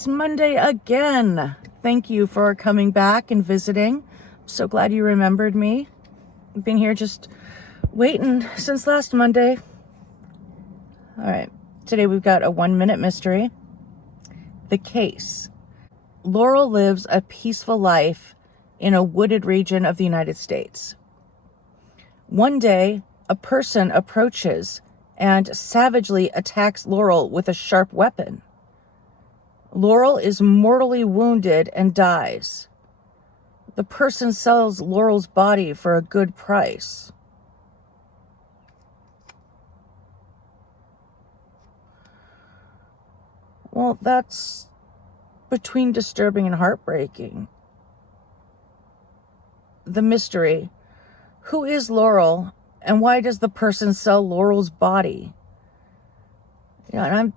It's Monday again. Thank you for coming back and visiting. I'm so glad you remembered me. I've been here just waiting since last Monday. All right, today we've got a 1-minute mystery. The case. Laurel lives a peaceful life in a wooded region of the United States. One day, a person approaches and savagely attacks Laurel with a sharp weapon. Laurel is mortally wounded and dies. The person sells Laurel's body for a good price. Well, that's between disturbing and heartbreaking. The mystery. Who is Laurel, and why does the person sell Laurel's body? And I'm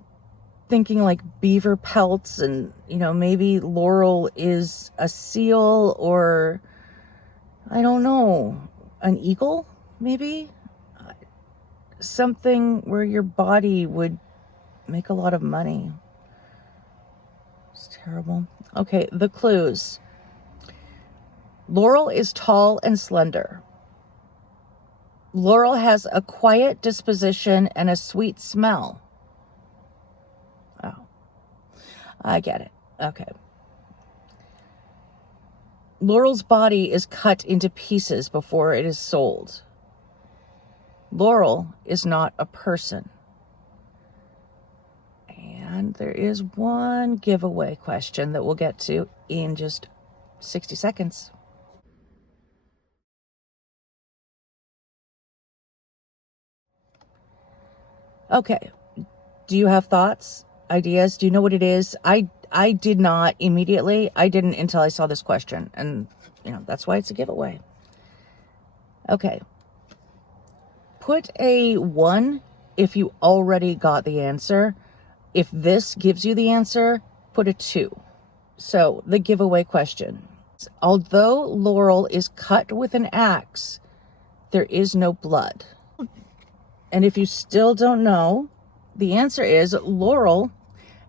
thinking like beaver pelts, and maybe Laurel is a seal, or I don't know, an eagle, maybe something where your body would make a lot of money. It's terrible. Okay, the clues. Laurel is tall and slender. Laurel has a quiet disposition and a sweet smell. Oh, I get it. Okay. Laurel's body is cut into pieces before it is sold. Laurel is not a person. And there is one giveaway question that we'll get to in just 60 seconds. Okay. Do you have thoughts, ideas? Do you know what it is? I did not immediately. I didn't until I saw this question. And, that's why it's a giveaway. Okay. Put a 1 if you already got the answer. If this gives you the answer, put a 2. So, the giveaway question. Although Laurel is cut with an axe, there is no blood. And if you still don't know, the answer is Laurel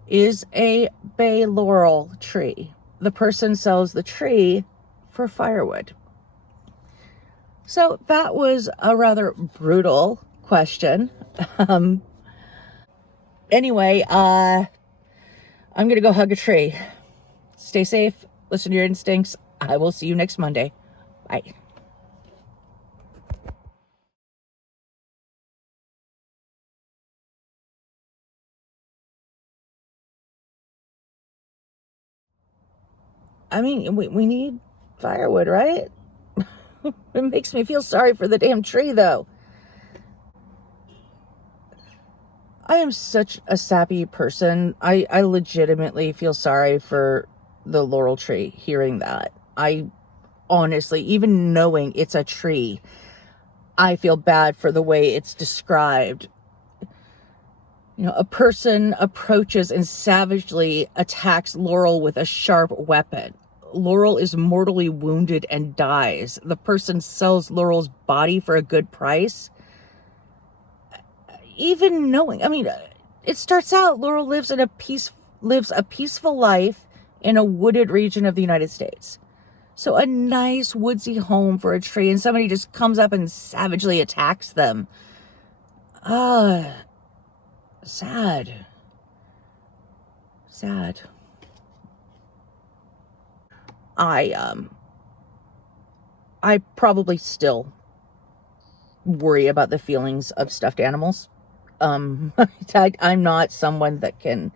is a bay laurel tree. The person sells the tree for firewood. So that was a rather brutal question. Anyway, I'm going to go hug a tree. Stay safe. Listen to your instincts. I will see you next Monday. Bye. I mean, we need firewood, right? It makes me feel sorry for the damn tree, though. I am such a sappy person. I legitimately feel sorry for the laurel tree hearing that. I honestly, even knowing it's a tree, I feel bad for the way it's described. A person approaches and savagely attacks Laurel with a sharp weapon. Laurel is mortally wounded and dies. The person sells Laurel's body for a good price. Even knowing, it starts out Laurel lives a peaceful life in a wooded region of the United States. So a nice woodsy home for a tree, and somebody just comes up and savagely attacks them. Sad. I probably still worry about the feelings of stuffed animals. I'm not someone that can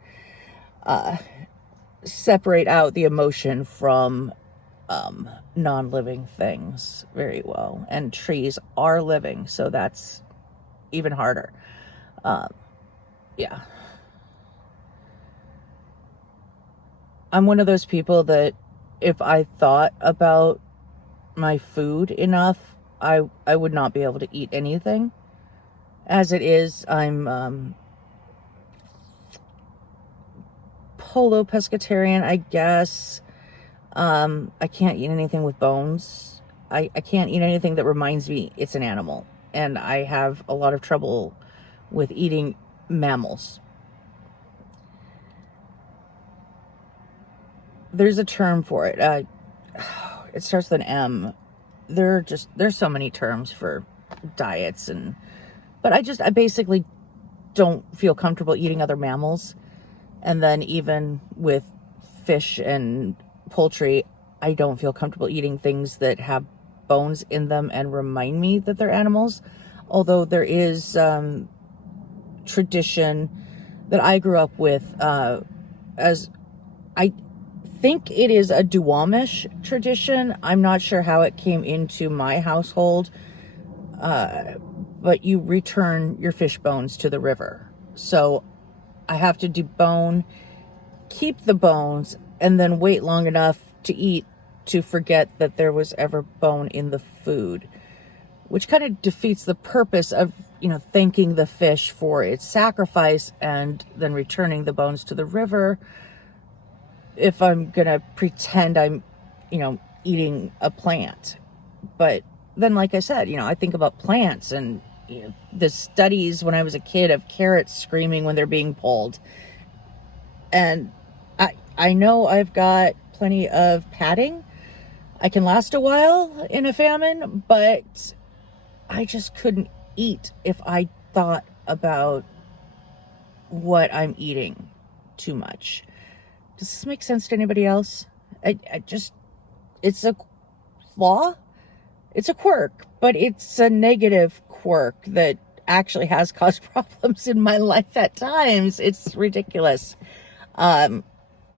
separate out the emotion from non-living things very well. And trees are living, so that's even harder. Yeah. I'm one of those people that if I thought about my food enough, I would not be able to eat anything. As it is, I'm polo pescatarian, I guess. I can't eat anything with bones. I can't eat anything that reminds me it's an animal. And I have a lot of trouble with eating mammals. there's a term for it. It starts with an M. There's so many terms for diets, but I basically don't feel comfortable eating other mammals. And then even with fish and poultry, I don't feel comfortable eating things that have bones in them and remind me that they're animals. Although there is tradition that I grew up with, as I think it is a Duwamish tradition. I'm not sure how it came into my household, but you return your fish bones to the river. So I have to debone, keep the bones, and then wait long enough to eat to forget that there was ever bone in the food, which kind of defeats the purpose of, thanking the fish for its sacrifice and then returning the bones to the river if I'm going to pretend I'm, eating a plant. But then, like I said, I think about plants and the studies when I was a kid of carrots screaming when they're being pulled. And I know I've got plenty of padding. I can last a while in a famine, but I just couldn't eat if I thought about what I'm eating too much. Does this make sense to anybody else? It's a flaw. It's a quirk, but it's a negative quirk that actually has caused problems in my life at times. It's ridiculous.